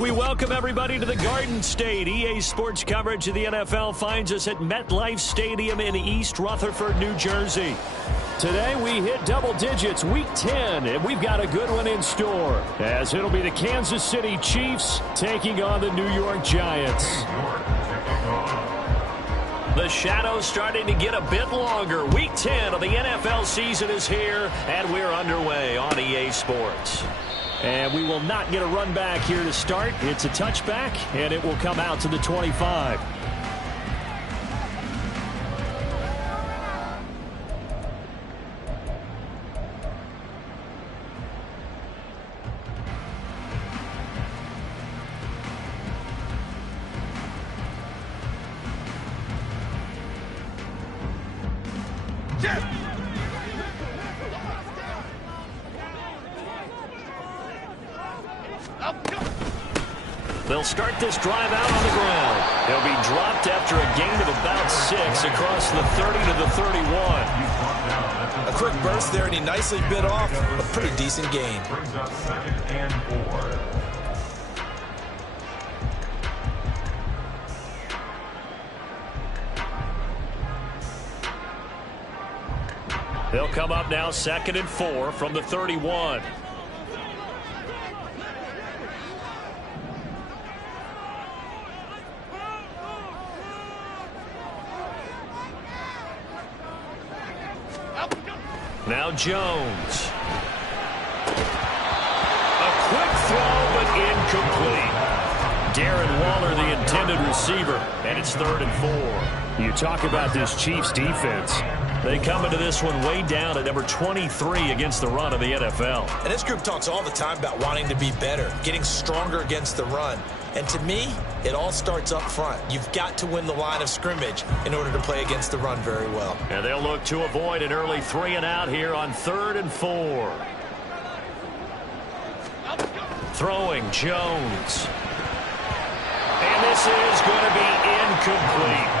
We welcome everybody to the Garden State. EA Sports coverage of the NFL finds us at MetLife Stadium in East Rutherford, New Jersey. Today we hit double digits, Week 10, and we've got a good one in store, as it'll be the Kansas City Chiefs taking on the New York Giants. The shadow's starting to get a bit longer. Week 10 of the NFL season is here, and we're underway on EA Sports. And we will not get a run back here to start. It's a touchback, and it will come out to the 25. They'll start this drive out on the ground. He'll be dropped after a gain of about 6 across the 30 to the 31. A quick burst there, and he nicely bit off a pretty decent gain. Brings up 2nd and 4. They'll come up now 2nd and 4 from the 31. Now Jones. A quick throw, but incomplete. Darren Waller, the intended receiver, and it's 3rd and 4. You talk about this Chiefs defense. They come into this one way down at number 23 against the run of the NFL. And this group talks all the time about wanting to be better, getting stronger against the run. And to me, it all starts up front. You've got to win the line of scrimmage in order to play against the run very well. And they'll look to avoid an early 3 and out here on 3rd and 4. Throwing Jones. And this is going to be incomplete.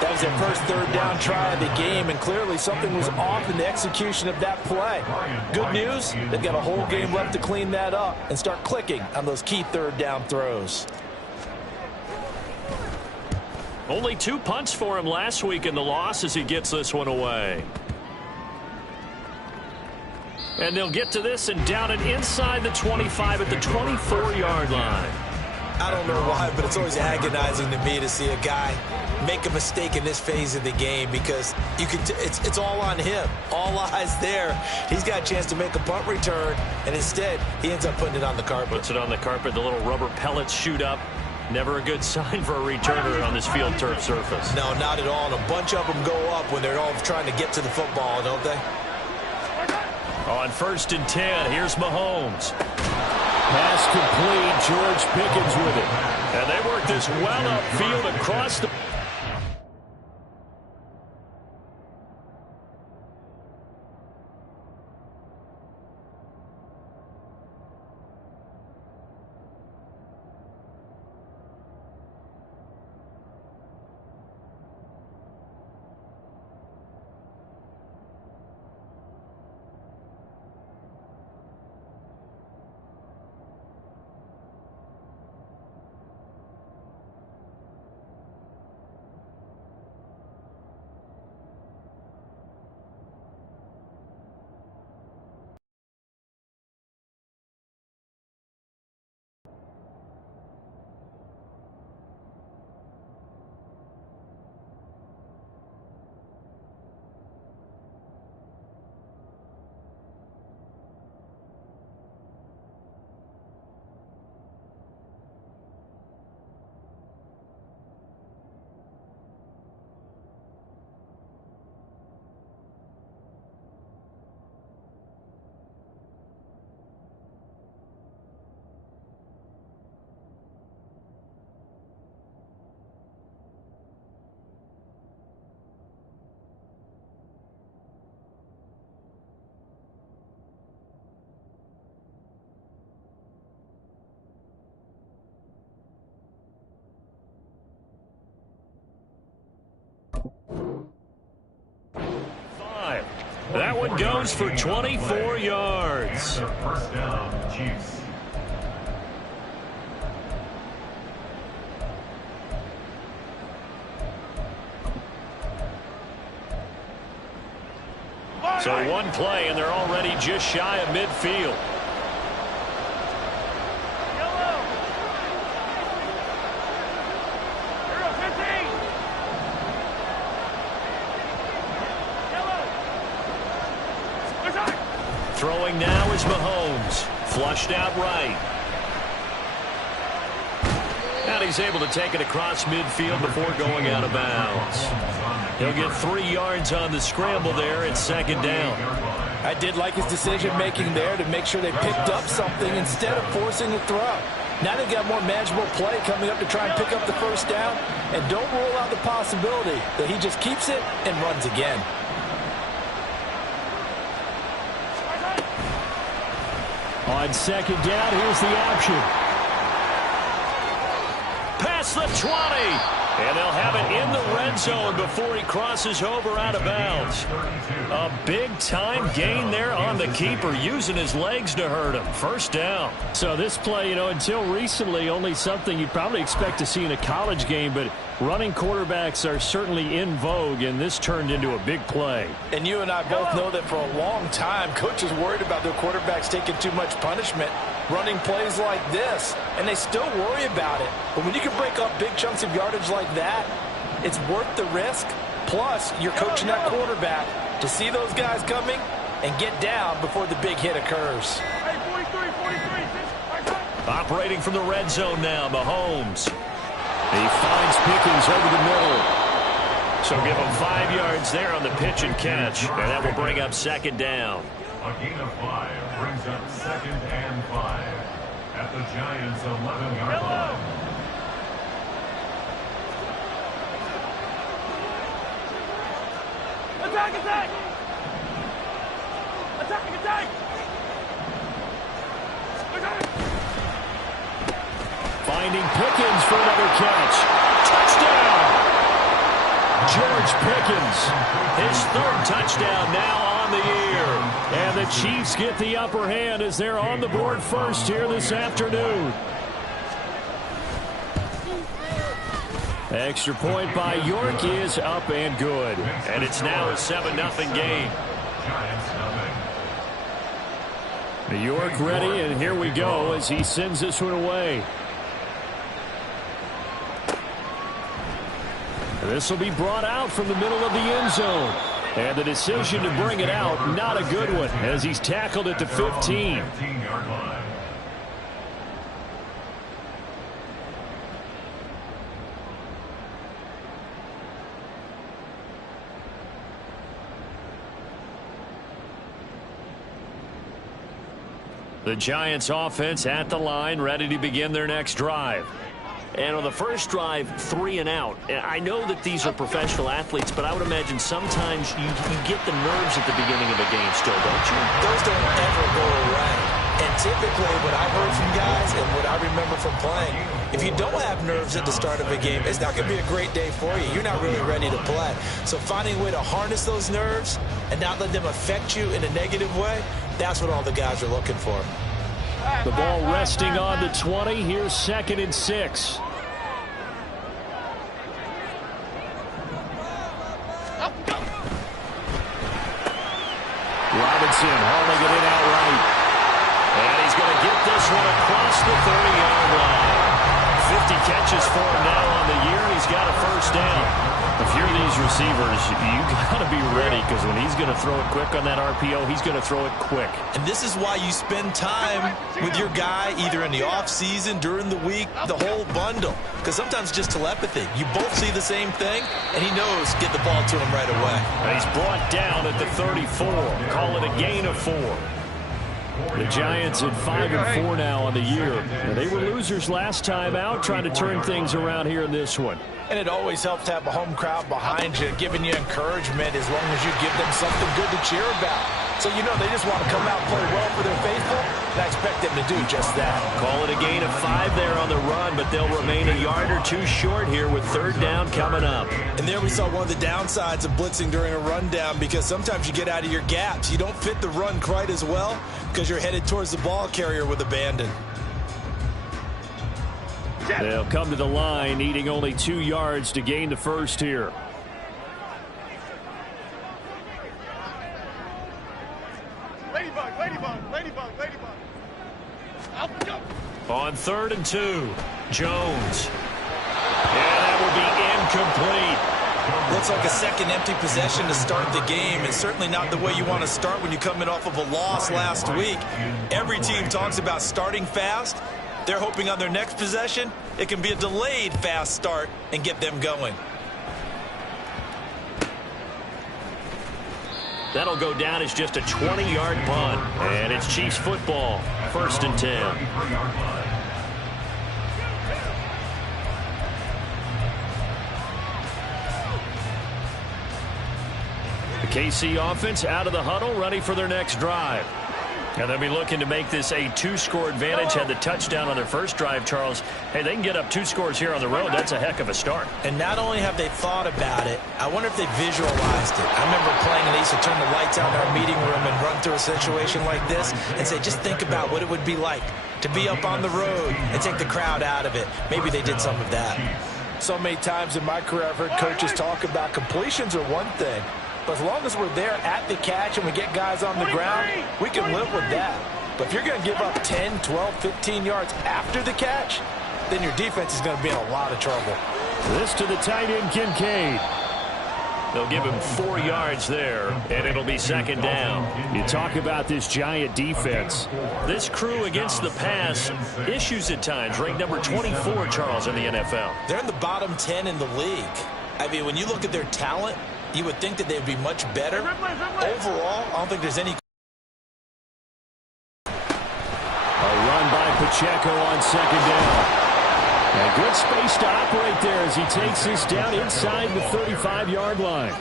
That was their first 3rd down try of the game, and clearly something was off in the execution of that play. Good news, they've got a whole game left to clean that up and start clicking on those key 3rd down throws. Only 2 punts for him last week in the loss as he gets this one away. And they'll get to this and down it inside the 25 at the 24-yard line. I don't know why, but it's always agonizing to me to see a guy make a mistake in this phase of the game, because it's all on him. All eyes there. He's got a chance to make a punt return, and instead he ends up putting it on the carpet. Puts it on the carpet. The little rubber pellets shoot up. Never a good sign for a returner on this field turf surface. No, not at all. And a bunch of them go up when they're all trying to get to the football, don't they? On 1st and 10, here's Mahomes. Pass complete. George Pickens with it. And they work this well upfield across the... That one goes for 24 yards. First down, Chiefs. So one play, and they're already just shy of midfield. Throwing now is Mahomes. Flushed out right. And he's able to take it across midfield before going out of bounds. He'll get 3 yards on the scramble there at second down. I did like his decision-making there to make sure they picked up something instead of forcing the throw. Now they've got more manageable play coming up to try and pick up the first down. And don't rule out the possibility that he just keeps it and runs again. On second down, here's the option. Past the 20. And they'll have it in the red zone before he crosses over out of bounds. A big-time gain there on the keeper, using his legs to hurt him. First down. So this play, until recently, only something you'd probably expect to see in a college game, but running quarterbacks are certainly in vogue, and this turned into a big play. And you and I both know that for a long time, coaches worried about their quarterbacks taking too much punishment, running plays like this, and they still worry about it. But when you can break up big chunks of yardage like that, it's worth the risk. Plus, you're coaching that quarterback to see those guys coming and get down before the big hit occurs. Operating from the red zone now, Mahomes. He finds Pickens over the middle. So give him 5 yards there on the pitch and catch, and that will bring up second down. A gain of 5 brings up second and 5 at the Giants' 11-yard line. Attack, attack! Attack, attack! Finding Pickens for another catch. Touchdown! George Pickens, his 3rd touchdown now on the year. And the Chiefs get the upper hand as they're on the board first here this afternoon. Extra point by York is up and good. And it's now a 7-0 game. York ready, and here we go as he sends this one away. This will be brought out from the middle of the end zone. And the decision to bring it out, not a good one, as he's tackled at the 15. The Giants offense at the line, ready to begin their next drive. And on the first drive, 3 and out. I know that these are professional athletes, but I would imagine sometimes you get the nerves at the beginning of a game still, don't you? Those don't ever go away. And typically what I've heard from guys and what I remember from playing, if you don't have nerves at the start of a game, it's not going to be a great day for you. You're not really ready to play. So finding a way to harness those nerves and not let them affect you in a negative way, that's what all the guys are looking for. The ball resting on the 20. Here's 2nd and 6. Robinson hauling it in outright. And he's going to get this one across the 30-yard line. 50 catches for him now on the year, and he's got a first down. If you're these receivers, you got to be ready, because when he's going to throw it quick on that RPO, he's going to throw it quick. And this is why you spend time with your guy either in the offseason, during the week, the whole bundle. Because sometimes just telepathy. You both see the same thing, and he knows get the ball to him right away. And he's brought down at the 34. Call it a gain of 4. The Giants at 5-4 now on the year. They were losers last time out, trying to turn things around here in this one. And it always helps to have a home crowd behind you, giving you encouragement as long as you give them something good to cheer about. So you know they just want to come out and play well for their faithful, and I expect them to do just that. Call it a gain of 5 there on the run, but they'll remain a yard or 2 short here with 3rd down coming up. And there we saw one of the downsides of blitzing during a rundown, because sometimes you get out of your gaps. You don't fit the run quite as well because you're headed towards the ball carrier with abandon. They'll come to the line, needing only 2 yards to gain the first here. On 3rd and 2, Jones. And that will be incomplete. Looks like a second empty possession to start the game, and certainly not the way you want to start when you come in off of a loss last week. Every team talks about starting fast. They're hoping on their next possession, it can be a delayed fast start and get them going. That'll go down as just a 20-yard punt. And it's Chiefs football, 1st and 10. The KC offense out of the huddle, ready for their next drive. And they'll be looking to make this a 2-score advantage. Had the touchdown on their first drive, Charles. Hey, they can get up 2 scores here on the road. That's a heck of a start. And not only have they thought about it, I wonder if they visualized it. I remember playing and they used to turn the lights out in our meeting room and run through a situation like this and say, just think about what it would be like to be up on the road and take the crowd out of it. Maybe they did some of that. So many times in my career, I've heard coaches talk about completions are one thing. But as long as we're there at the catch and we get guys on the ground, we can live with that. But if you're going to give up 10, 12, 15 yards after the catch, then your defense is going to be in a lot of trouble. This to the tight end, Kincaid. They'll give him 4 yards there, and it'll be 2nd down. You talk about this Giant defense. This crew against the pass, issues at times, ranked number 24, Charles, in the NFL. They're in the bottom 10 in the league. I mean, when you look at their talent, you would think that they would be much better. Overall, I don't think there's any. A run by Pacheco on 2nd down. And good space to operate there as he takes this down inside the 35-yard line.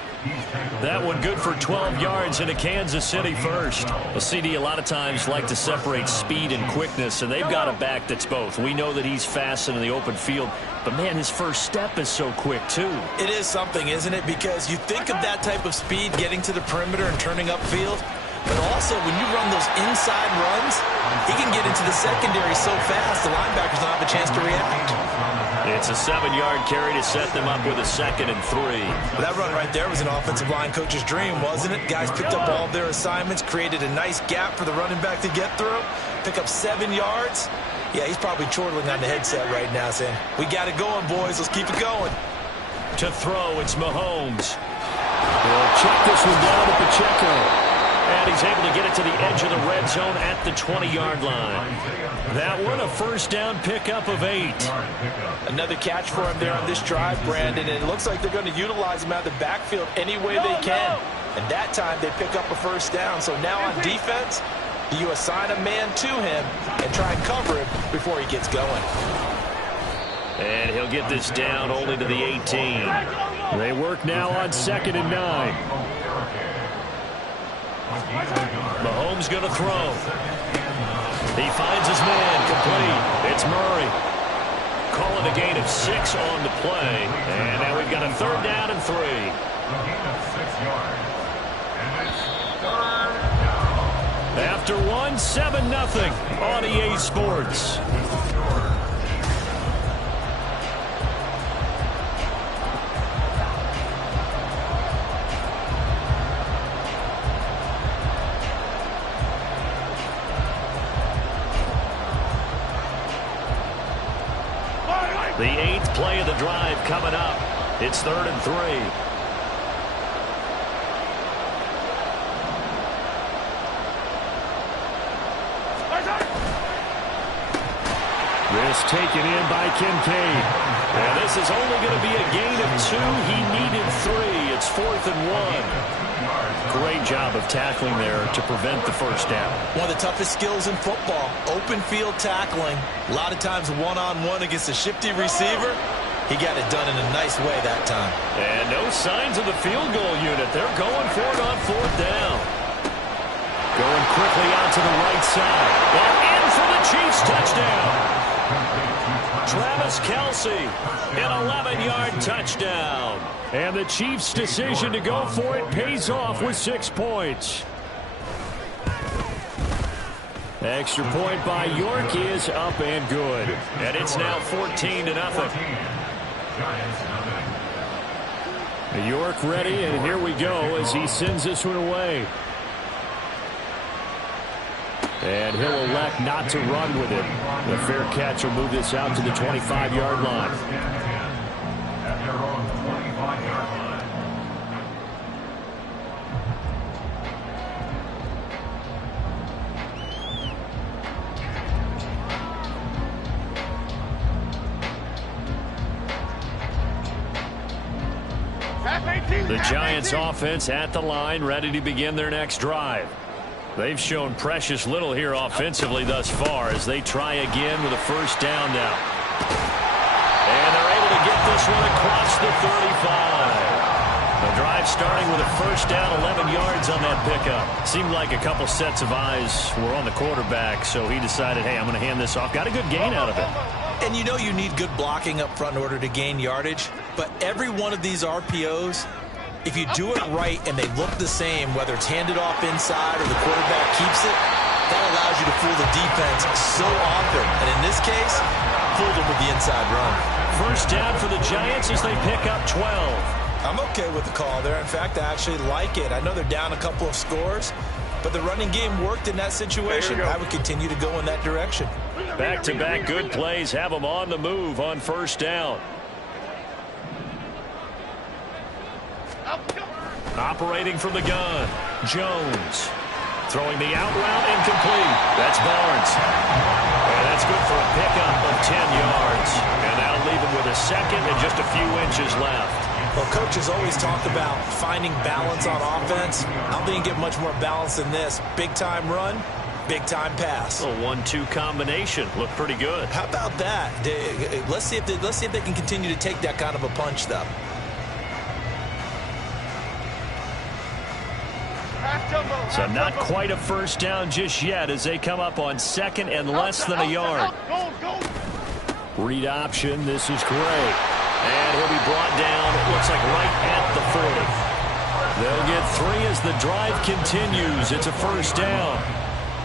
That one good for 12 yards into Kansas City first. A CD a lot of times like to separate speed and quickness, and they've got a back that's both. We know that he's fast in the open field, but, man, his first step is so quick, too. It is something, isn't it? Because you think of that type of speed getting to the perimeter and turning upfield, but also when you run those inside runs, he can get into the secondary so fast the linebackers don't have a chance to react. It's a 7-yard carry to set them up with a 2nd and 3. Well, that run right there was an offensive line coach's dream, wasn't it? Guys picked up all of their assignments, created a nice gap for the running back to get through, pick up 7 yards. Yeah, he's probably chortling on the headset right now saying, we got it going, boys. Let's keep it going. To throw, it's Mahomes. He'll check this one down to Pacheco. And he's able to get it to the edge of the red zone at the 20-yard line. That one, a 1st down pickup of 8. Another catch for him there on this drive, Brandon, and it looks like they're going to utilize him out of the backfield any way they can. And that time they pick up a 1st down. So now on defense, you assign a man to him and try and cover him before he gets going. And he'll get this down only to the 18. They work now on 2nd and 9. Mahomes going to throw. He finds his man complete. It's Murray. Calling a gain of 6 on the play. And now we've got a 3rd down and 3. After 1, 7-0 on EA Sports. The 8th play of the drive coming up. It's 3rd and 3. This taken in by Kincaid. And this is only going to be a gain of 2. He needed 3. It's 4th and 1. Great job of tackling there to prevent the 1st down. One of the toughest skills in football, open field tackling. A lot of times one-on-one against a shifty receiver. He got it done in a nice way that time. And no signs of the field goal unit. They're going for it on 4th down. Going quickly out to the right side. And in for the Chiefs touchdown. Travis Kelce, an 11-yard touchdown. And the Chiefs' decision to go for it pays off with 6 points. Extra point by York is up and good. And it's now 14-0. York ready, and here we go as he sends this one away. And he'll elect not to run with it. The fair catch will move this out to the 25-yard line. At their own 25-yard line. The Giants offense at the line, ready to begin their next drive. They've shown precious little here offensively thus far as they try again with a first down now. And they're able to get this one across the 35. The drive starting with a first down, 11 yards on that pickup. Seemed like a couple sets of eyes were on the quarterback, so he decided, hey, I'm going to hand this off. Got a good gain out of it. And you know you need good blocking up front in order to gain yardage, but every one of these RPOs, if you do it right and they look the same, whether it's handed off inside or the quarterback keeps it, that allows you to fool the defense so often. And in this case, fooled them with the inside run. First down for the Giants as they pick up 12. I'm okay with the call there. In fact, I actually like it. I know they're down a couple of scores, but the running game worked in that situation. I would continue to go in that direction. Back-to-back good plays have them on the move on first down. Operating from the gun, Jones. Throwing the out route, incomplete. That's Barnes. And that's good for a pickup of 10 yards. And that'll leave him with a second and just a few inches left. Well, coaches always talk about finding balance on offense. I don't think you get much more balance than this. Big-time run, big-time pass. A 1-2 combination. Looked pretty good. How about that? Let's see if they can continue to take that kind of a punch, though. So not quite a first down just yet as they come up on second and less than a yard. Read option. This is great. And he'll be brought down, it looks like right at the 40. They'll get 3 as the drive continues. It's a first down.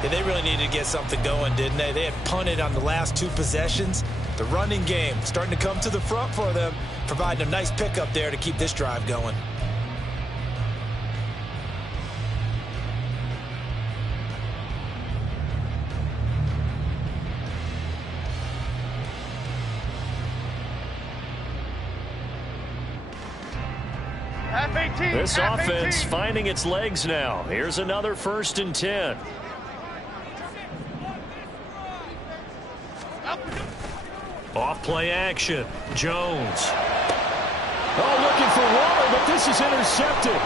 Yeah, they really needed to get something going, didn't they? They had punted on the last 2 possessions. The running game starting to come to the front for them, providing a nice pickup there to keep this drive going. This offense finding its legs now. Here's another 1st and 10. Off play action. Jones. Oh, looking for water, but this is intercepted.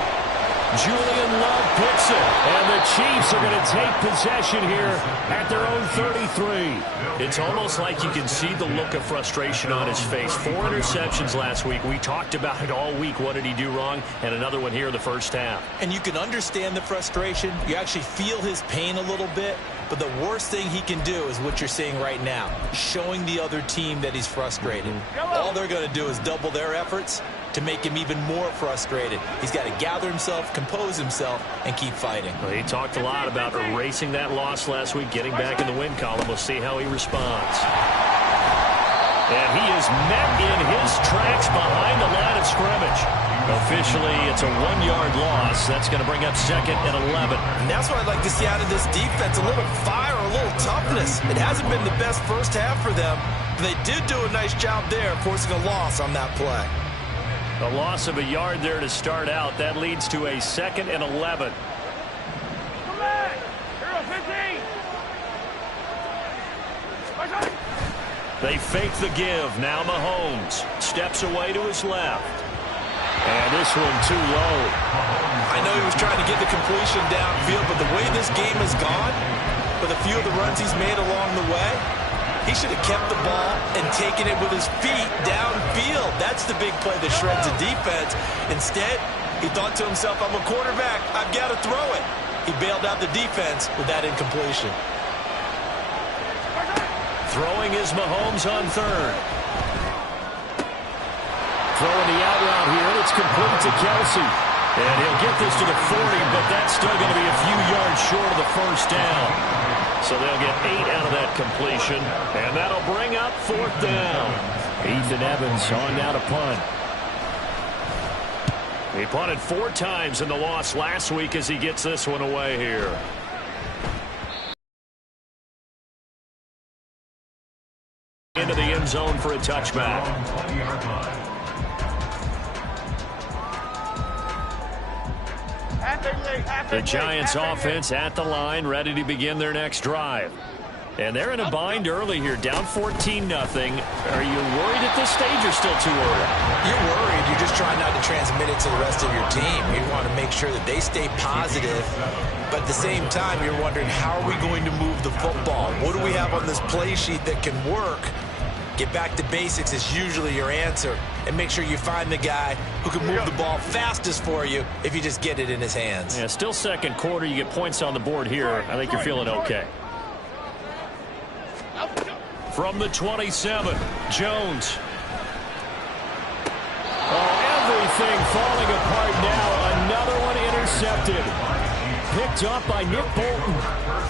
Julian Love picks it, and the Chiefs are going to take possession here at their own 33. It's almost like you can see the look of frustration on his face. 4 interceptions last week. We talked about it all week. What did he do wrong? And another one here in the first half. And you can understand the frustration. You actually feel his pain a little bit. But the worst thing he can do is what you're seeing right now, showing the other team that he's frustrated. All they're going to do is double their efforts to make him even more frustrated. He's got to gather himself, compose himself, and keep fighting. Well, he talked a lot about erasing that loss last week, getting back in the win column. We'll see how he responds. And he is met in his tracks behind the line of scrimmage. Officially, it's a 1-yard loss. That's going to bring up 2nd and 11. And that's what I'd like to see out of this defense, a little fire, a little toughness. It hasn't been the best first half for them, but they did do a nice job there, forcing a loss on that play. A loss of a yard there to start out. That leads to a 2nd and 11. They fake the give. Now Mahomes steps away to his left. And this one too low. I know he was trying to get the completion downfield, but the way this game has gone, with a few of the runs he's made along the way, he should have kept the ball and taken it with his feet downfield. That's the big play that shreds the defense. Instead, he thought to himself, I'm a quarterback. I've got to throw it. He bailed out the defense with that incompletion. Throwing is Mahomes on 3rd. Throwing the out route here, and it's complete to Kelsey. And he'll get this to the 40, but that's still going to be a few yards short of the first down. So they'll get 8 out of that completion, and that'll bring up 4th down. Ethan Evans on now to punt. He punted 4 times in the loss last week as he gets this one away here. into the end zone for a touchback. The Giants offense at the line, ready to begin their next drive. And they're in a bind early here, down 14-0. Are you worried at this stage or still too early? You're worried. You're just trying not to transmit it to the rest of your team. You want to make sure that they stay positive. But at the same time, you're wondering, how are we going to move the football? What do we have on this play sheet that can work? Get back to basics is usually your answer. And make sure you find the guy who can move the ball fastest for you if you just get it in his hands. Yeah, still second quarter. You get points on the board here. I think you're feeling okay. From the 27, Jones. Oh, everything falling apart now. Another one intercepted. Picked up by Nick Bolton.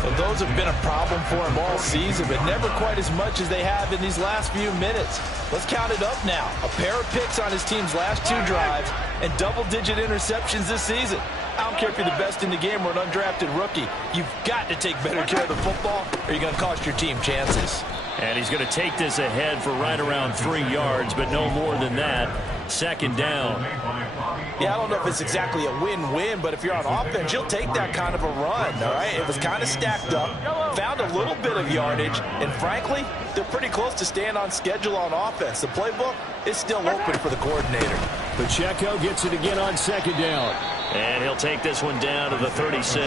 And those have been a problem for him all season, but never quite as much as they have in these last few minutes. Let's count it up now. A pair of picks on his team's last 2 drives and double-digit interceptions this season. I don't care if you're the best in the game or an undrafted rookie. You've got to take better care of the football or you're going to cost your team chances. And he's going to take this ahead for right around 3 yards, but no more than that. Second down. Yeah, I don't know if it's exactly a win-win, but if you're on offense, you'll take that kind of a run, all right? It was kind of stacked up, found a little bit of yardage, and frankly, they're pretty close to staying on schedule on offense. The playbook is still open for the coordinator. Pacheco gets it again on second down. And he'll take this one down to the 36.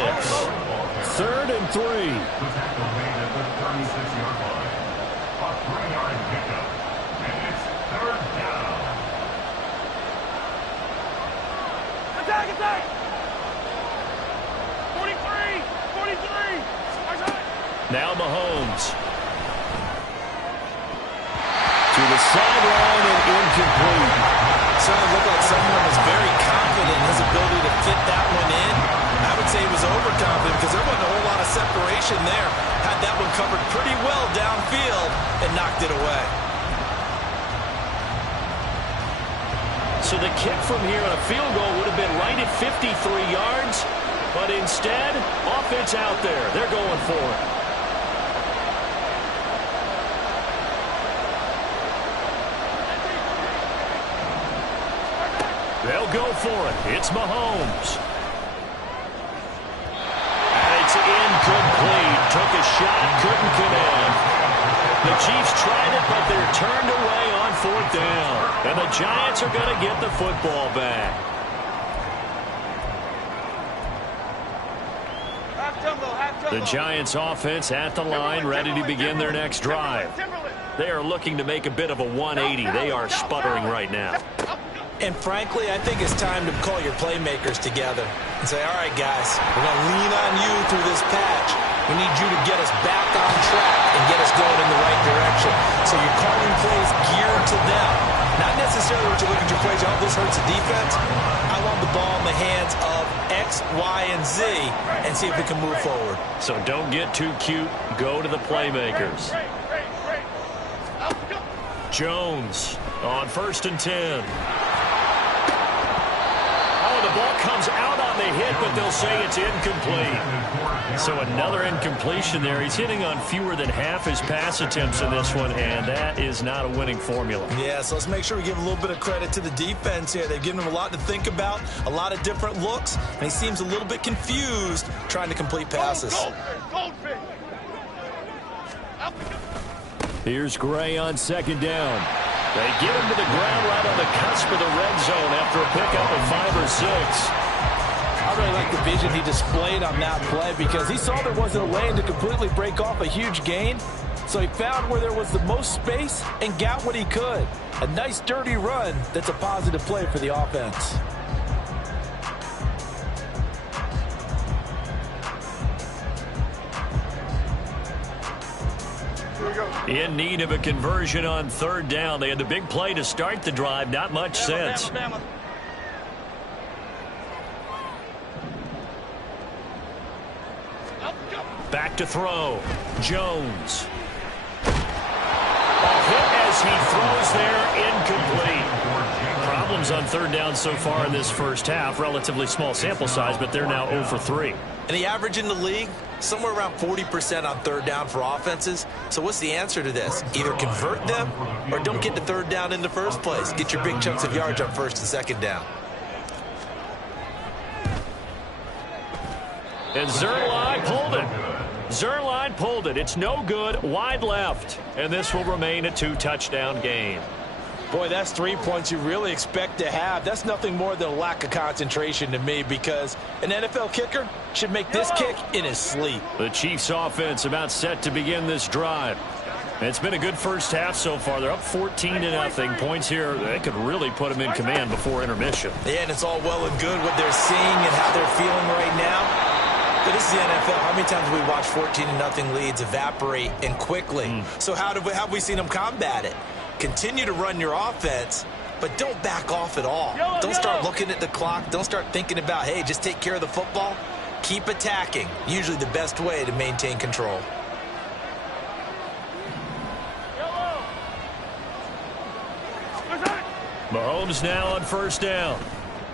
3rd and 3. Attack! 43! Now Mahomes. To the sideline and incomplete. Certainly looked like someone was very confident in his ability to fit that one in. I would say he was overconfident because there wasn't a whole lot of separation there. Had that one covered pretty well downfield and knocked it away. So the kick from here on a field goal would have been right at 53 yards, but instead, offense out there. They're going for it. They'll go for it. It's Mahomes. And it's incomplete. Took a shot, couldn't connect. The Chiefs tried it, but they're turned away on 4th down. And the Giants are going to get the football back. The Giants offense at the line, ready to begin their next drive. They are looking to make a bit of a 180. They are sputtering right now. And frankly, I think it's time to call your playmakers together and say, all right, guys, we're going to lean on you through this patch. We need you to get us back on track and get us going in the right direction. So you're calling plays geared to them. Not necessarily what you look at your plays, oh, this hurts the defense. I want the ball in the hands of X, Y, and Z and see if we can move forward. So don't get too cute. Go to the playmakers. Jones on 1st and 10. Oh, the ball comes out on the hit, but they'll say it's incomplete. So another incompletion there. He's hitting on fewer than half his pass attempts in this one, and that is not a winning formula. Yeah, so let's make sure we give a little bit of credit to the defense here. They've given him a lot to think about, a lot of different looks, and he seems a little bit confused trying to complete passes. Here's Gray on 2nd down. They get him to the ground right on the cusp of the red zone after a pickup of 5 or 6. I really like the vision he displayed on that play because he saw there wasn't a lane to completely break off a huge gain. So he found where there was the most space and got what he could. A nice dirty run that's a positive play for the offense. In need of a conversion on 3rd down. They had the big play to start the drive. Not much sense. Back to throw. Jones. A hit as he throws there, incomplete. Problems on 3rd down so far in this first half. Relatively small sample size, but they're now 0 for 3. And the average in the league, somewhere around 40% on third down for offenses. So what's the answer to this? Either convert them or don't get to third down in the first place. Get your big chunks of yards on first and second down. And Zuerlein pulled it. Zuerlein pulled it. It's no good. Wide left. And this will remain a 2-touchdown game. Boy, that's 3 points you really expect to have. That's nothing more than a lack of concentration to me, because an NFL kicker should make this kick in his sleep. The Chiefs offense about set to begin this drive. It's been a good first half so far. They're up 14-0. Points here, they could really put them in command before intermission. Yeah, and it's all well and good what they're seeing and how they're feeling right now. But this is the NFL. How many times have we watched 14-0 leads evaporate and quickly? So how have we seen them combat it? Continue to run your offense, but don't back off at all. Don't start looking at the clock. Don't start thinking about, hey, just take care of the football. Keep attacking. Usually the best way to maintain control. Mahomes now on first down.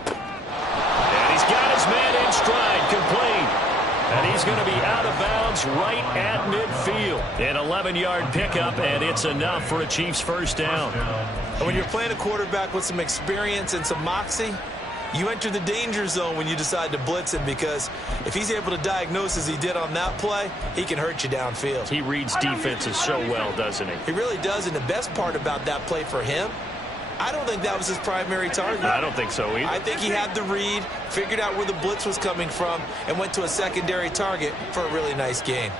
And he's got his man in stride, complete. And he's going to be out of bounds right at midfield. An 11-yard pickup, and it's enough for a Chiefs first down. And when you're playing a quarterback with some experience and some moxie, you enter the danger zone when you decide to blitz him, because if he's able to diagnose as he did on that play, he can hurt you downfield. He reads defenses so well, doesn't he? He really does, and the best part about that play for him, I don't think that was his primary target. I don't think so either. I think he had the read, figured out where the blitz was coming from, and went to a secondary target for a really nice game.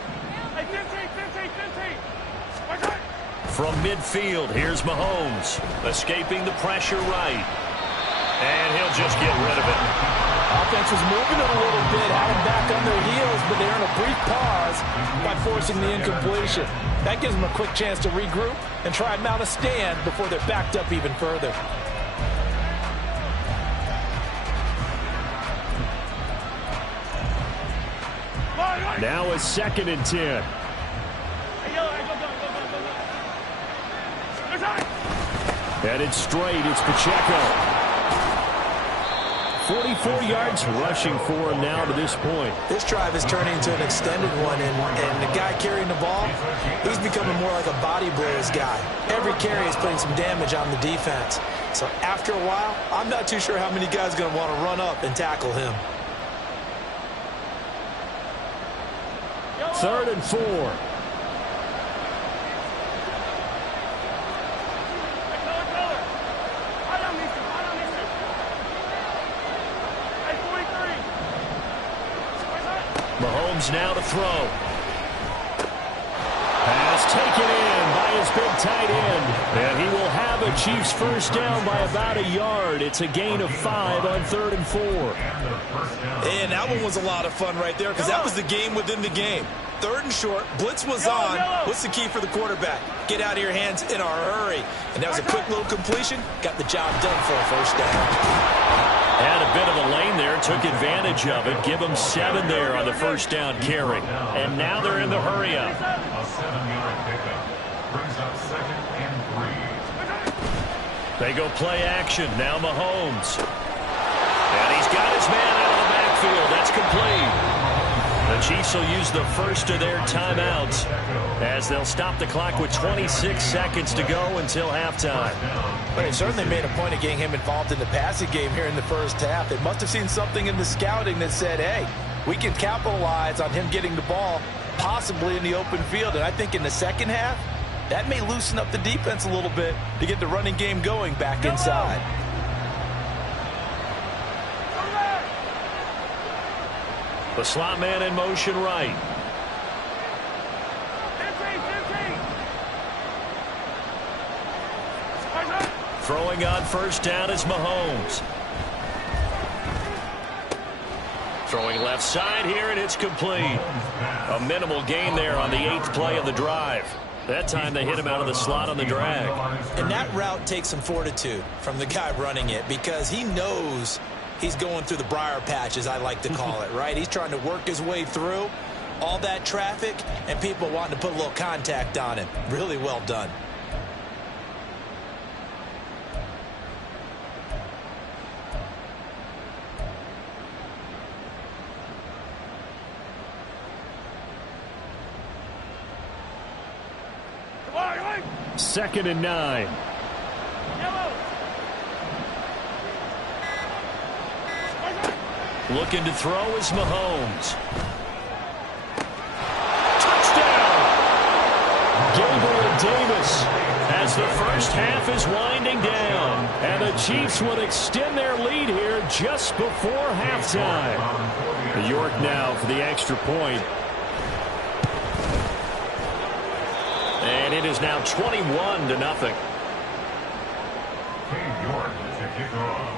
From midfield, here's Mahomes, escaping the pressure right. And he'll just get rid of it. Offense was moving it a little bit, had them back on their heels, but they earn a brief pause by forcing the incompletion. That gives them a quick chance to regroup and try and mount a stand before they're backed up even further. Now a 2nd and 10. Headed straight, it's Pacheco. 44 yards rushing for him now to this point. This drive is turning into an extended one, and the guy carrying the ball, he's becoming more like a body blows guy. Every carry is putting some damage on the defense. So after a while, I'm not too sure how many guys are going to want to run up and tackle him. 3rd and 4. Mahomes now to throw. Pass taken in by his big tight end. And he will have a Chiefs first down by about a yard. It's a gain of 5 on 3rd and 4. And that one was a lot of fun right there, because that was the game within the game. 3rd and short, blitz was on. What's the key for the quarterback? Get out of your hands in a hurry. And that was a quick little completion. Got the job done for a first down. Had a bit of a lane there, took advantage of it. Give them 7 there on the first down carry. And now they're in the hurry-up. A 7-yard pickup brings up 2nd and 3. They go play action. Now Mahomes. And he's got his man out of the backfield. That's complete. The Chiefs will use the first of their timeouts as they'll stop the clock with 26 seconds to go until halftime. But they certainly made a point of getting him involved in the passing game here in the first half. They must have seen something in the scouting that said, hey, we can capitalize on him getting the ball possibly in the open field. And I think in the second half, that may loosen up the defense a little bit to get the running game going back inside. The slot man in motion right. Throwing on first down is Mahomes. Throwing left side here, and it's complete. A minimal gain there on the 8th play of the drive. That time they hit him out of the slot on the drag. And that route takes some fortitude from the guy running it, because he knows he's going through the briar patch, as I like to call it, right? He's trying to work his way through all that traffic and people wanting to put a little contact on him. Really well done. 2nd and 9. Looking to throw is Mahomes. Touchdown! Gabriel Davis, as the first half is winding down. And the Chiefs will extend their lead here just before halftime. York now for the extra point. And it is now 21-0. York to kick off.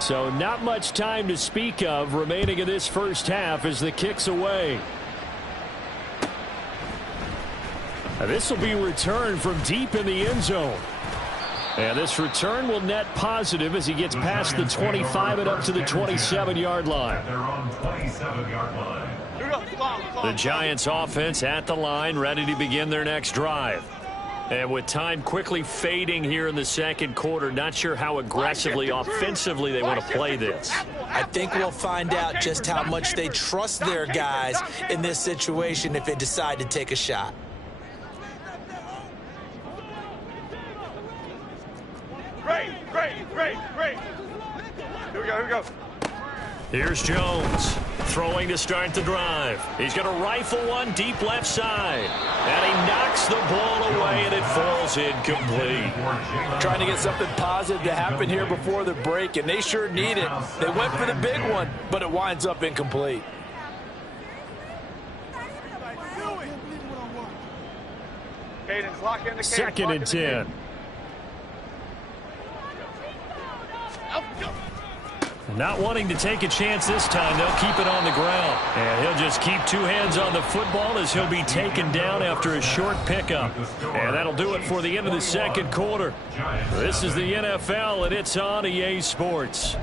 So not much time to speak of remaining in this first half as the kick's away. This will be returned from deep in the end zone. And this return will net positive as he gets past the 25 and up to the 27-yard line. They're on 27-yard line. The Giants offense at the line, ready to begin their next drive. And with time quickly fading here in the second quarter, not sure how aggressively, offensively they want to play this. I think we'll find out just how much they trust their guys in this situation if they decide to take a shot. Great. Here we go. Here's Jones throwing to start the drive. He's going to rifle one deep left side. And he knocks the ball away, and it falls incomplete. Trying to get something positive to happen here before the break, and they sure need it. They went for the big one, but it winds up incomplete. Cadence, lock in the cadence. 2nd and 10. Not wanting to take a chance this time, they'll keep it on the ground. And he'll just keep two hands on the football as he'll be taken down after a short pickup. And that'll do it for the end of the second quarter. This is the NFL, and it's on EA Sports.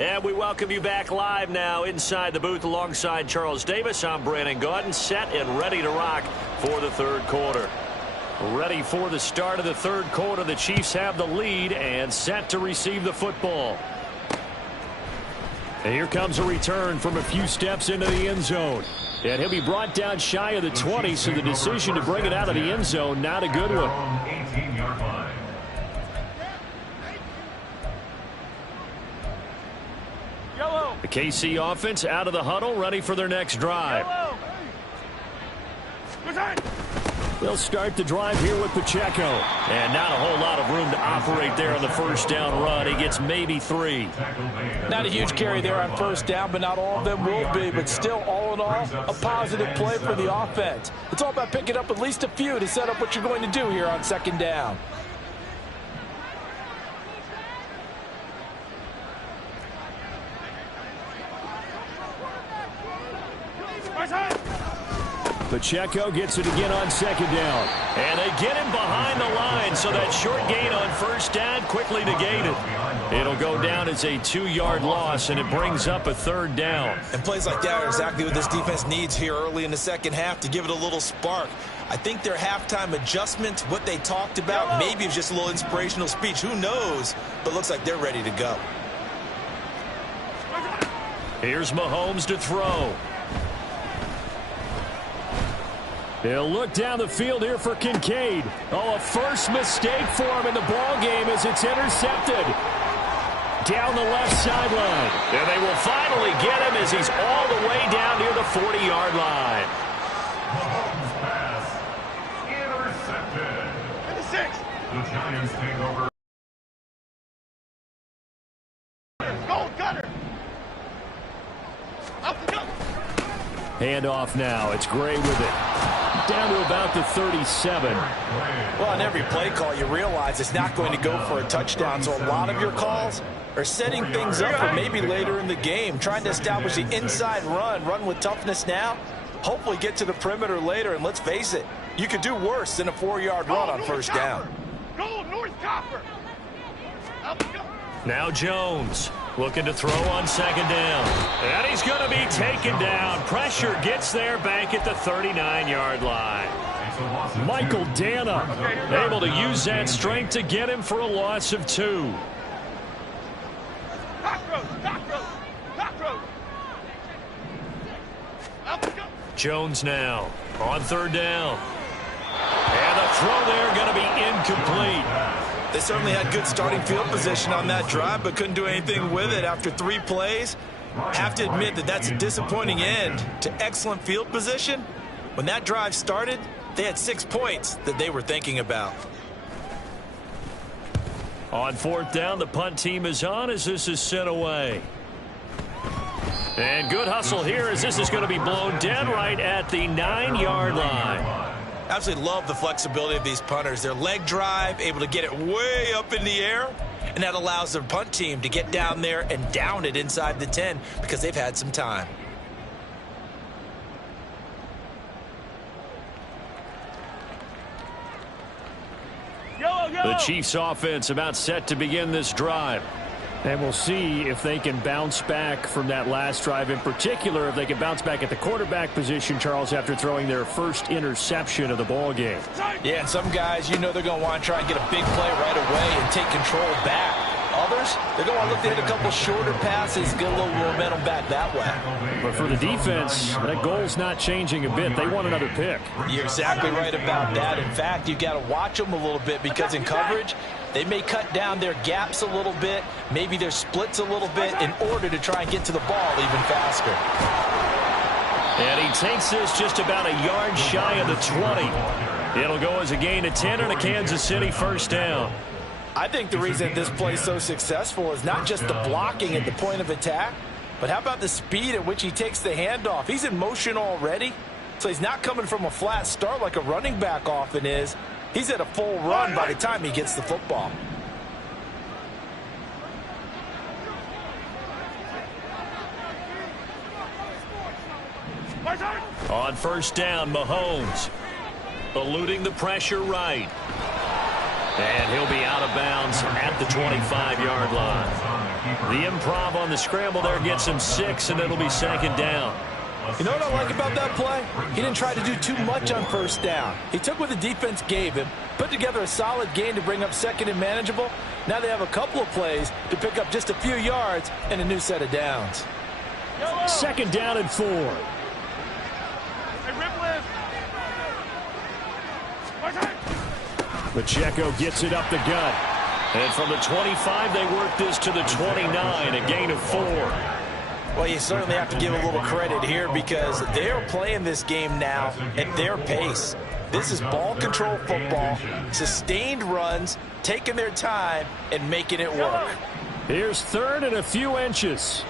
And we welcome you back live now inside the booth alongside Charles Davis. I'm Brandon Gaudin, set and ready to rock for the third quarter. Ready for the start of the third quarter. The Chiefs have the lead and set to receive the football. And here comes a return from a few steps into the end zone. And he'll be brought down shy of the 20, so the decision to bring it out of the end zone, not a good one. 18-yard line. The KC offense out of the huddle, ready for their next drive. They'll start the drive here with Pacheco. And not a whole lot of room to operate there on the first down run. He gets maybe 3. Not a huge carry there on first down, but not all of them will be. But still, all in all, a positive play for the offense. It's all about picking up at least a few to set up what you're going to do here on second down. Pacheco gets it again on second down. And they get him behind the line, so that short gain on first down quickly negated. It'll go down as a 2-yard loss, and it brings up a third down. And plays like that are exactly what this defense needs here early in the second half to give it a little spark. I think their halftime adjustment, what they talked about, maybe it's just a little inspirational speech. Who knows? But looks like they're ready to go. Here's Mahomes to throw. He'll look down the field here for Kincaid. Oh, a first mistake for him in the ball game as it's intercepted. Down the left sideline. And they will finally get him as he's all the way down near the 40-yard line. Mahomes pass intercepted. And the 6. The Giants take over. Go, Gunner. Up the gun. Handoff now. It's Gray with it. Down to about the 37. Well, on every play call, you realize it's not going to go for a touchdown. So a lot of your calls are setting things up for maybe later in the game, trying to establish the inside run with toughness now, hopefully get to the perimeter later. And let's face it, you could do worse than a 4-yard run on first down. Go, North Copper. Up the gun. Now Jones looking to throw on second down. And he's going to be taken down. Pressure gets there back at the 39-yard line. Michael Dana able to use that strength to get him for a loss of 2. Cockroach, Jones now on third down. And the throw there going to be incomplete. They certainly had good starting field position on that drive, but couldn't do anything with it after 3 plays. Have to admit that that's a disappointing end to excellent field position. When that drive started, they had 6 points that they were thinking about. On fourth down, the punt team is on as this is sent away. And good hustle here as this is going to be blown dead right at the 9-yard line. Absolutely love the flexibility of these punters. Their leg drive, able to get it way up in the air, and that allows their punt team to get down there and down it inside the 10 because they've had some time. The Chiefs offense about set to begin this drive. And we'll see if they can bounce back from that last drive. In particular, if they can bounce back at the quarterback position, Charles, after throwing their first interception of the ball game. Yeah, and some guys, you know they're going to want to try and get a big play right away and take control back. Others, they're going to want to look to hit a couple shorter passes, get a little momentum back that way. But for the defense, that goal's not changing a bit. They want another pick. You're exactly right about that. In fact, you've got to watch them a little bit because in coverage, they may cut down their gaps a little bit, maybe their splits a little bit in order to try and get to the ball even faster. And he takes this just about a yard shy of the 20. It'll go as a gain of 10 and a Kansas City first down. I think the reason this play is so successful is not just the blocking at the point of attack, but how about the speed at which he takes the handoff? He's in motion already, so he's not coming from a flat start like a running back often is. He's at a full run by the time he gets the football. On first down, Mahomes eluding the pressure right. And he'll be out of bounds at the 25-yard line. The improv on the scramble there gets him 6, and it'll be second down. You know what I like about that play? He didn't try to do too much on first down. He took what the defense gave him, put together a solid gain to bring up second and manageable. Now they have a couple of plays to pick up just a few yards and a new set of downs. Second down and 4. Pacheco gets it up the gut. And from the 25, they work this to the 29, a gain of 4. Well, you certainly have to give a little credit here because they're playing this game now at their pace. This is ball control football, sustained runs, taking their time and making it work. Here's third and a few inches.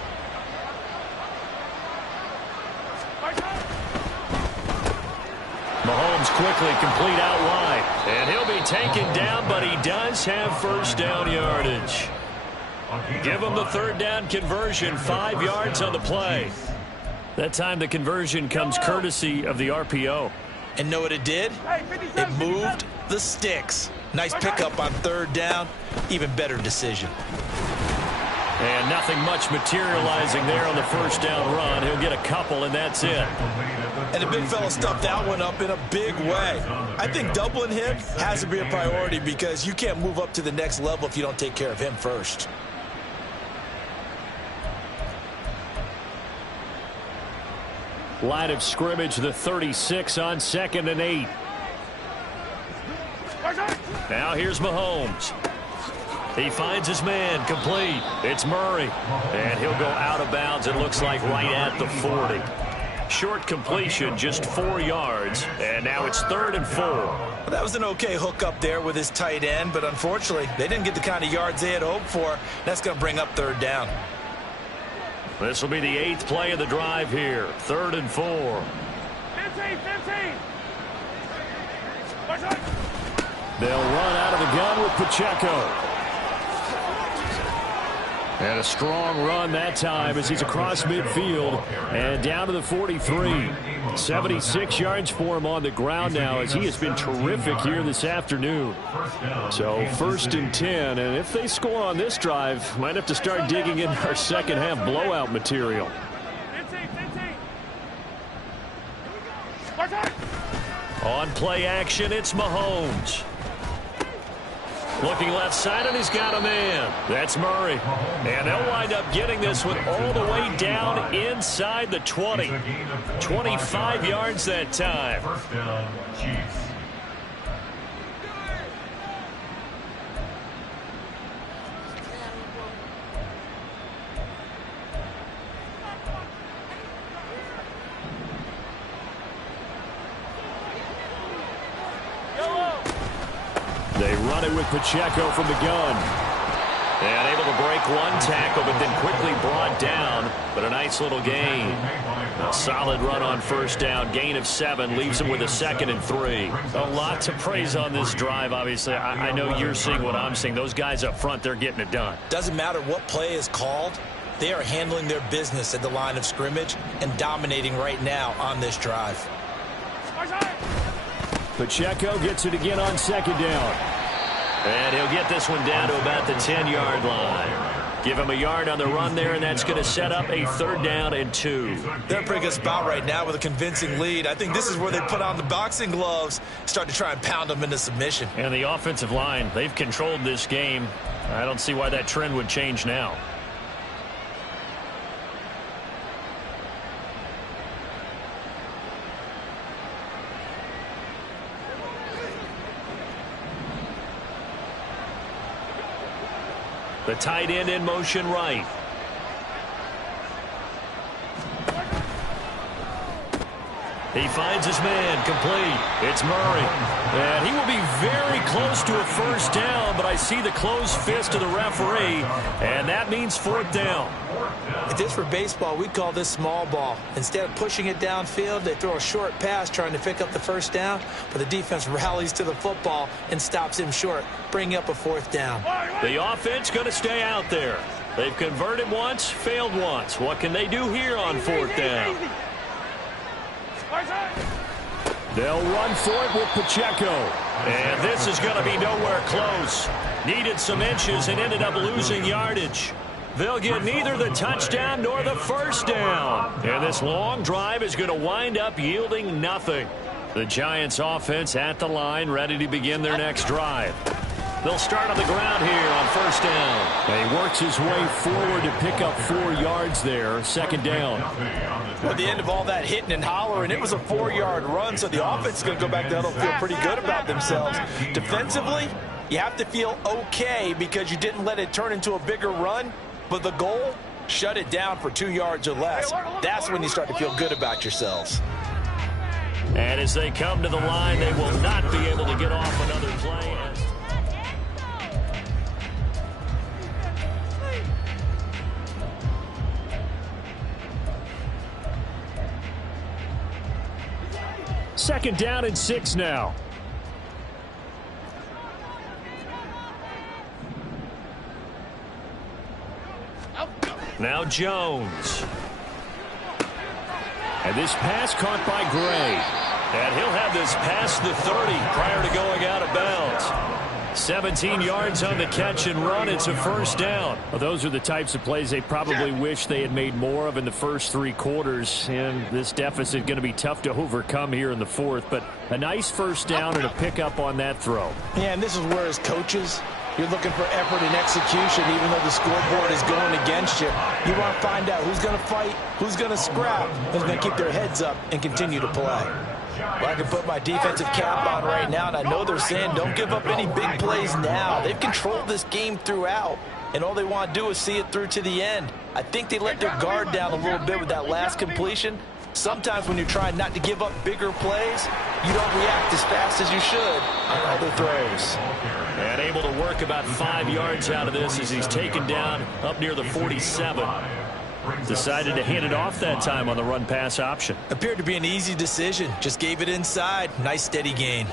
Mahomes quickly complete out wide. And he'll be taken down, but he does have first down yardage. Give him the third down conversion, 5 yards on the play. That time the conversion comes courtesy of the RPO. And know what it did? It moved the sticks. Nice pickup on third down. Even better decision. And nothing much materializing there on the first down run. He'll get a couple, and that's it. And the big fella stuffed that one up in a big way. I think doubling him has to be a priority because you can't move up to the next level if you don't take care of him first. Line of scrimmage, the 36 on 2nd and 8. Now here's Mahomes. He finds his man, complete. It's Murray. And he'll go out of bounds, it looks like, right at the 40. Short completion, just 4 yards. And now it's 3rd and 4. Well, that was an okay hook up there with his tight end, but unfortunately, they didn't get the kind of yards they had hoped for. That's going to bring up third down. This will be the 8th play of the drive here. 3rd and 4. 15. They'll run out of the gun with Pacheco. And a strong run that time as he's across midfield and down to the 43. 76 yards for him on the ground now as he has been terrific here this afternoon. So 1st and 10, and if they score on this drive, might have to start digging in our second half blowout material. 15. On play action, it's Mahomes. Looking left side, and he's got a man. That's Murray. And they'll wind up getting this one all the way down inside the 20. 25 yards that time. First down, Chiefs. They run it with Pacheco from the gun. And able to break one tackle, but then quickly brought down. But a nice little gain. A solid run on first down. Gain of 7 leaves him with a 2nd and 3. A lot to praise on this drive, obviously. I know you're seeing what I'm seeing. Those guys up front, they're getting it done. Doesn't matter what play is called. They are handling their business at the line of scrimmage and dominating right now on this drive. Pacheco gets it again on 2nd down. And he'll get this one down to about the 10-yard line. Give him a yard on the run there, and that's going to set up a 3rd down and 2. They're in a pretty good spot right now with a convincing lead. I think this is where they put on the boxing gloves, start to try and pound them into submission. And the offensive line, they've controlled this game. I don't see why that trend would change now. The tight end in motion right. He finds his man, complete. It's Murray. And he will be very close to a first down, but I see the closed fist of the referee, and that means 4th down. If this were baseball, we'd call this small ball. Instead of pushing it downfield, they throw a short pass trying to pick up the first down, but the defense rallies to the football and stops him short, bringing up a 4th down. The offense going to stay out there. They've converted once, failed once. What can they do here on 4th down? They'll run for it with Pacheco. And this is going to be nowhere close. Needed some inches and ended up losing yardage. They'll get neither the touchdown nor the first down. And this long drive is going to wind up yielding nothing. The Giants offense at the line, ready to begin their next drive. They'll start on the ground here on first down. And he works his way forward to pick up 4 yards there. 2nd down. At the end of all that hitting and hollering, it was a 4-yard run, so the offense is going to go back there and feel pretty good about themselves. Defensively, you have to feel okay because you didn't let it turn into a bigger run, but the goal, shut it down for 2 yards or less. That's when you start to feel good about yourselves. And as they come to the line, they will not be able to get off another play. Second down and 6 now. Now Jones. And this pass caught by Gray. And he'll have this past the 30 prior to going out of bounds. 17 yards on the catch and run. It's a first down. Well, those are the types of plays they probably wish they had made more of in the first 3 quarters. And this deficit going to be tough to overcome here in the 4th. But a nice first down and a pickup on that throw. Yeah, and this is where as coaches, you're looking for effort and execution even though the scoreboard is going against you. You want to find out who's going to fight, who's going to scrap, who's going to keep their heads up and continue to play. Well, I can put my defensive cap on right now, and I know they're saying don't give up any big plays now. They've controlled this game throughout, and all they want to do is see it through to the end. I think they let their guard down a little bit with that last completion. Sometimes when you're trying not to give up bigger plays, you don't react as fast as you should on other throws. And able to work about 5 yards out of this as he's taken down up near the 47. Decided to hand it off that time on the run-pass option. Appeared to be an easy decision. Just gave it inside. Nice steady gain.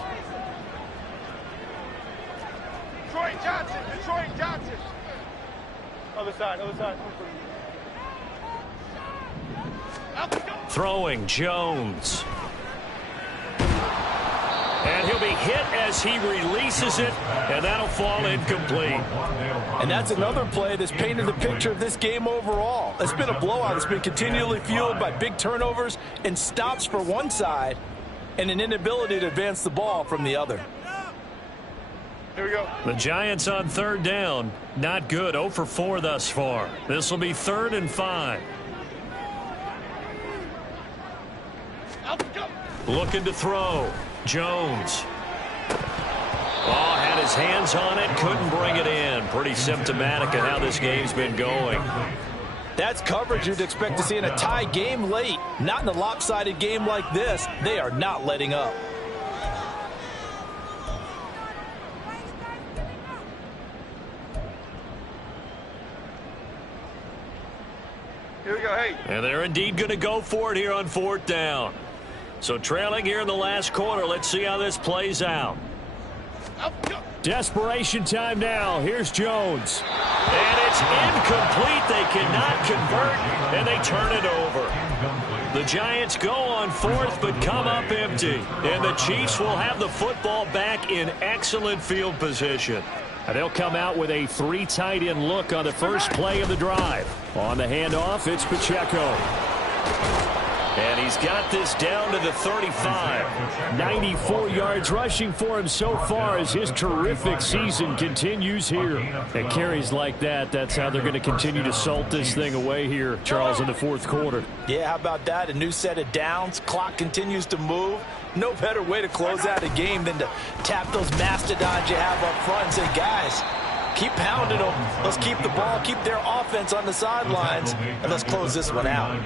Detroit Johnson. Detroit Johnson. Other side. Other side. Throwing Jones. And he'll be hit as he releases it, and that'll fall incomplete. And that's another play that's painted the picture of this game overall. It's been a blowout. It's been continually fueled by big turnovers and stops for one side and an inability to advance the ball from the other. Here we go. The Giants on third down. Not good. 0 for 4 thus far. This will be 3rd and 5. Looking to throw. Jones. Oh, had his hands on it. Couldn't bring it in. Pretty symptomatic of how this game's been going. That's coverage you'd expect to see in a tie game late. Not in a lopsided game like this. They are not letting up. Here we go. Hey. And they're indeed going to go for it here on 4th down. So trailing here in the last quarter. Let's see how this plays out. Desperation time now. Here's Jones. And it's incomplete. They cannot convert, and they turn it over. The Giants go on 4th, but come up empty. And the Chiefs will have the football back in excellent field position. And they'll come out with a 3 tight end look on the first play of the drive. On the handoff, it's Pacheco. And he's got this down to the 35. 94 yards rushing for him so far as his terrific season continues here. And carries like that, that's how they're going to continue to salt this thing away here, Charles, in the 4th quarter. Yeah, how about that? A new set of downs. Clock continues to move. No better way to close out a game than to tap those mastodons you have up front and say, guys, keep pounding them. Let's keep the ball, keep their offense on the sidelines, and let's close this one out.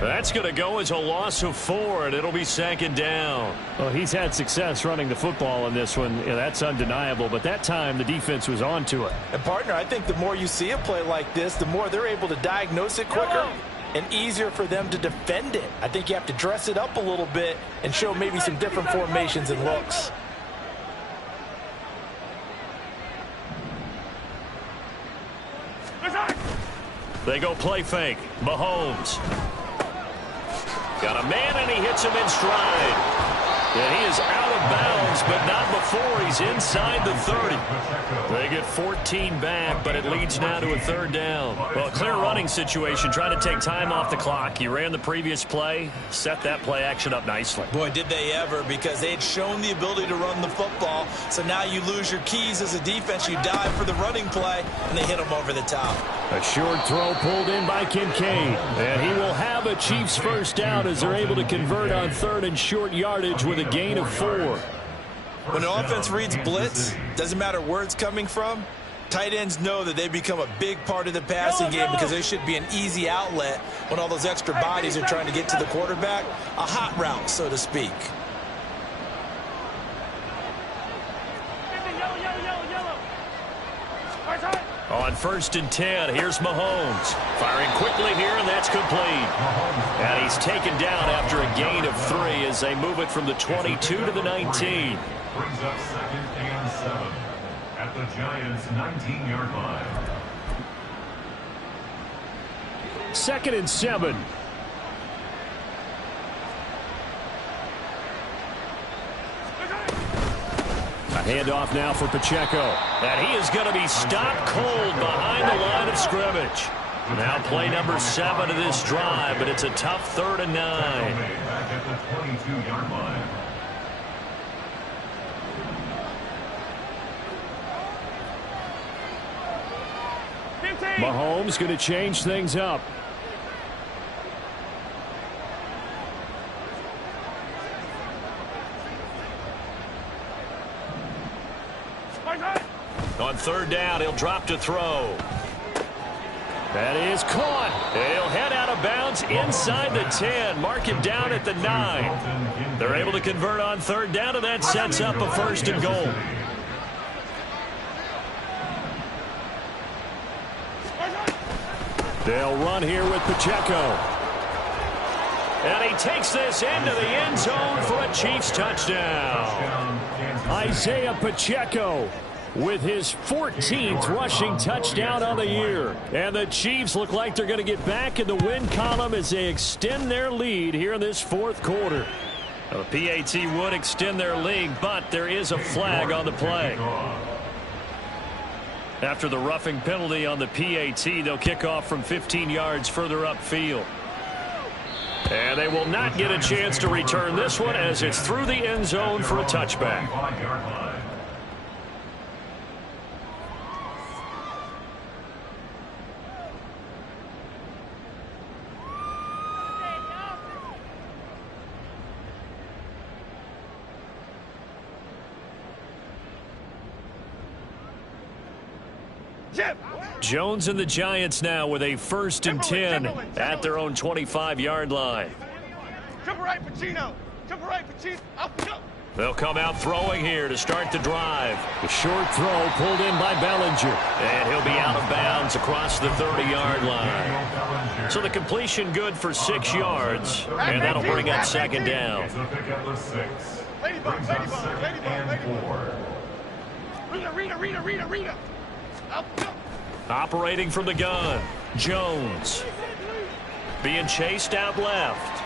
That's going to go as a loss of 4, and it'll be 2nd down. Well, he's had success running the football in this one. Yeah, that's undeniable, but that time the defense was on to it. And, partner, I think the more you see a play like this, the more they're able to diagnose it quicker and easier for them to defend it. I think you have to dress it up a little bit and show maybe some different formations and looks. They go play fake. Mahomes. Got a man, and he hits him in stride. And he is out of bounds, but not before he's inside the 30. They get 14 back, but it leads now to a 3rd down. Well, a clear running situation, trying to take time off the clock. He ran the previous play, set that play action up nicely. Boy, did they ever, because they had shown the ability to run the football. So now you lose your keys as a defense. You dive for the running play, and they hit him over the top. A short throw pulled in by Kincaid. And he will have a Chiefs 1st down as they're able to convert on 3rd and short yardage with a gain of 4. When an offense reads blitz, doesn't matter where it's coming from, tight ends know that they become a big part of the passing game because there should be an easy outlet when all those extra bodies are trying to get to the quarterback. A hot route, so to speak. On 1st and 10, here's Mahomes. Firing quickly here, and that's complete. And he's taken down after a gain of 3 as they move it from the 22 to the 19. Brings up 2nd and 7 at the Giants' 19-yard line. 2nd and 7. A handoff now for Pacheco. And he is going to be stopped cold behind the line of scrimmage. Now play number 7 of this drive, but it's a tough 3rd and 9. Back at the 22-yard line. Mahomes going to change things up. On 3rd down, he'll drop to throw. That is caught. He'll head out of bounds inside the 10. Mark him down at the 9. They're able to convert on 3rd down, and that sets up a 1st and goal. They'll run here with Pacheco. And he takes this into the end zone for a Chiefs touchdown. Isaiah Pacheco with his 14th rushing touchdown on the year. And the Chiefs look like they're going to get back in the win column as they extend their lead here in this 4th quarter. Now, the PAT would extend their lead, but there is a flag on the play. After the roughing penalty on the PAT, they'll kick off from 15 yards further upfield. And they will not get a chance to return this one as it's through the end zone for a touchback. Chip. Jones and the Giants now with a 1st and 10 at their own 25-yard line. Triple right, Pacino. Triple right, Pacino. Up, go. They'll come out throwing here to start the drive. A short throw pulled in by Bellinger. And he'll be out of bounds across the 30-yard line. So the completion good for 6 yards. And that'll bring up 2nd down. Ladybug. Rita. Up, go. Operating from the gun, Jones. Being chased out left.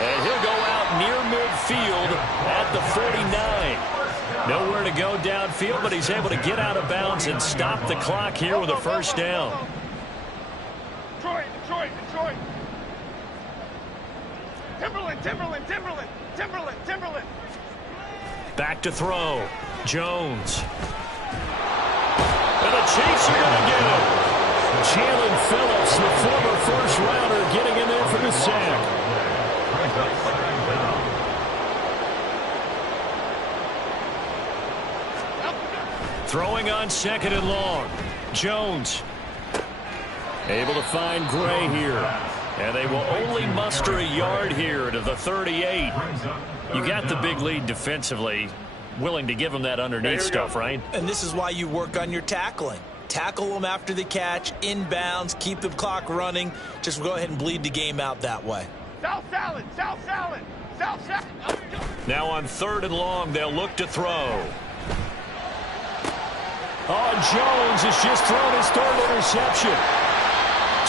And he'll go out near midfield at the 49. Nowhere to go downfield, but he's able to get out of bounds and stop the clock here with a 1st down. Detroit. Timberland. Back to throw, Jones. And the Chiefs are going to get him. Jalen Phillips, the former 1st-rounder, getting in there for the sack. Throwing on 2nd and long. Jones able to find Gray here. And they will only muster a yard here to the 38. You got the big lead defensively. Willing to give them that underneath stuff, right? And this is why you work on your tackling. Tackle them after the catch, inbounds, keep the clock running. Just go ahead and bleed the game out that way. South salad. Now on 3rd and long, they'll look to throw. Oh, Jones has just thrown his 3rd interception.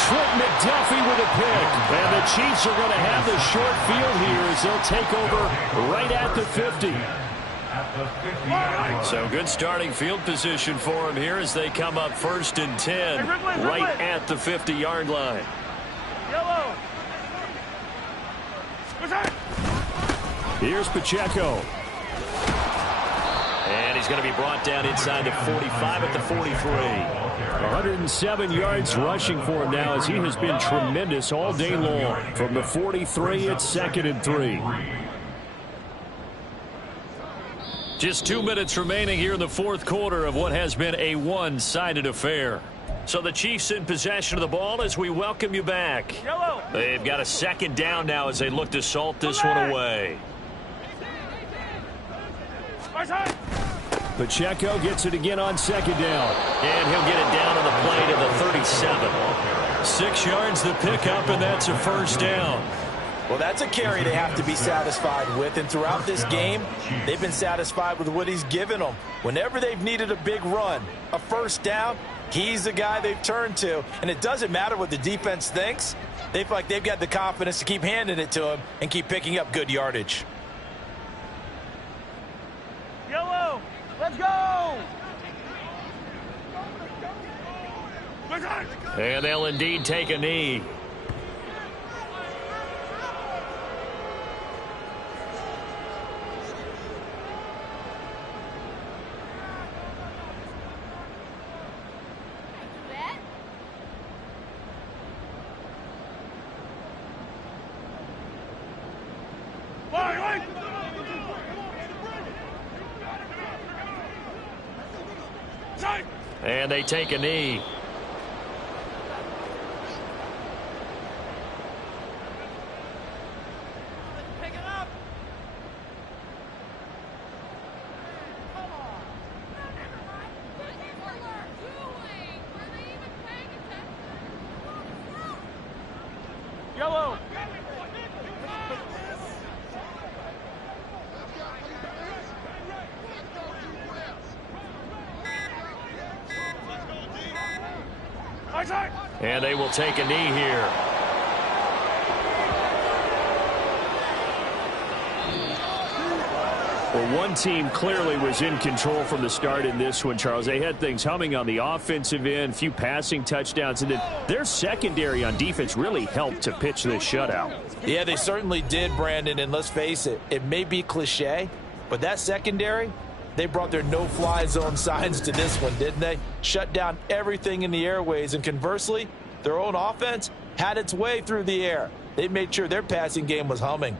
Trent McDuffie with a pick. And the Chiefs are going to have the short field here as they'll take over right at the 50. So good starting field position for him here as they come up 1st and 10 right at the 50-yard line. Yellow. Here's Pacheco. And he's going to be brought down inside the 45 at the 43. 107 yards rushing for him now as he has been tremendous all day long. From the 43, it's 2nd and 3. Just 2 minutes remaining here in the 4th quarter of what has been a one-sided affair. So the Chiefs in possession of the ball as we welcome you back. Yellow. They've got a 2nd down now as they look to salt this one away. Pacheco gets it again on 2nd down. And he'll get it down on the play to the 37. 6 yards the pickup, and that's a 1st down. Well, that's a carry they have to be satisfied with, and throughout this game, they've been satisfied with what he's given them. Whenever they've needed a big run, a 1st down, he's the guy they've turned to, and it doesn't matter what the defense thinks. They feel like they've got the confidence to keep handing it to him and keep picking up good yardage. Yellow, let's go! And they'll indeed take a knee. And they take a knee. Pick it up. Yellow. And they will take a knee here. Well, one team clearly was in control from the start in this one, Charles. They had things humming on the offensive end, a few passing touchdowns, and then their secondary on defense really helped to pitch this shutout. Yeah, they certainly did, Brandon, and let's face it, it may be cliche, but that secondary, they brought their no-fly zone signs to this one, didn't they? Shut down everything in the airways, and conversely, their own offense had its way through the air. They made sure their passing game was humming.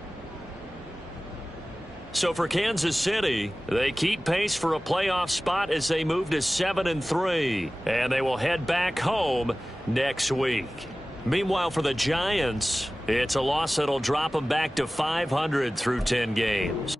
So for Kansas City, they keep pace for a playoff spot as they move to 7-3, and they will head back home next week. Meanwhile, for the Giants, it's a loss that'll drop them back to 500 through 10 games.